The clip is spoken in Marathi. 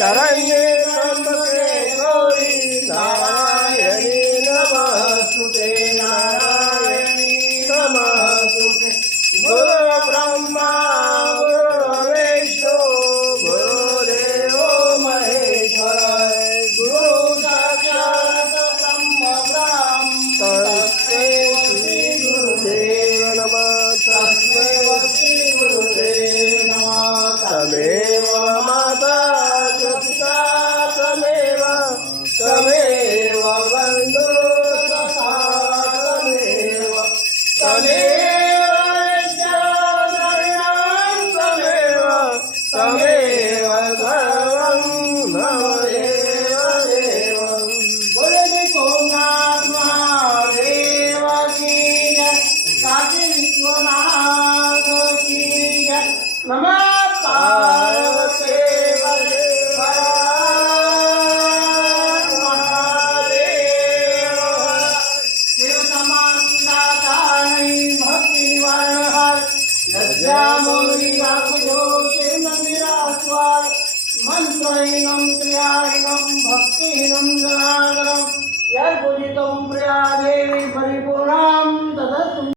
शरण्ये त्र्यंबके गौरी नारायणी नमस्तुते नारायणी नमस्तुते गुरु ब्रह्मा गुरु विष्णु गुरुदेवो महेश्वर गुरु साक्षात् ब्रह्म तस्मै श्री गुरुदेव नमः तस्मै श्री गुरुदेव नमः तमेव माता पिता तमेव तमेव बन्धु सखा तमेव तमेव विद्याधरणं तमेव तमेव सर्वं भवेव देवं बोले सोमनाथ महादेव की जय काशी विश्वनाथ की जय नमः पार्वती मंत्रहीनं क्रियाहीनं भक्तिहीनं जनार्दनं यद् पूजितं प्रिया देवी परिपूर्णां तदस्तु।